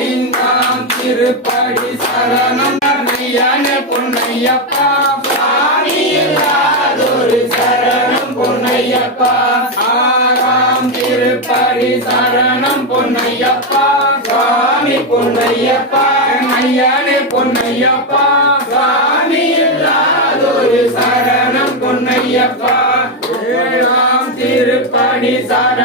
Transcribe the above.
ஐந்தாம் திருப்படி சரணம் ஐயனே பொன்னையப்பா சாமி இல்லாதொரு சரணம் பொன்னையப்பா ஆறாம் திருப்படி சரணம் பொன்னையப்பா சாமி பொன்னையப்பா ஐயனே பொன்னையப்பா சாமி இல்லாதொரு சரணம் பொன்னையப்பா ஏழாம் திருப்படி சரணம்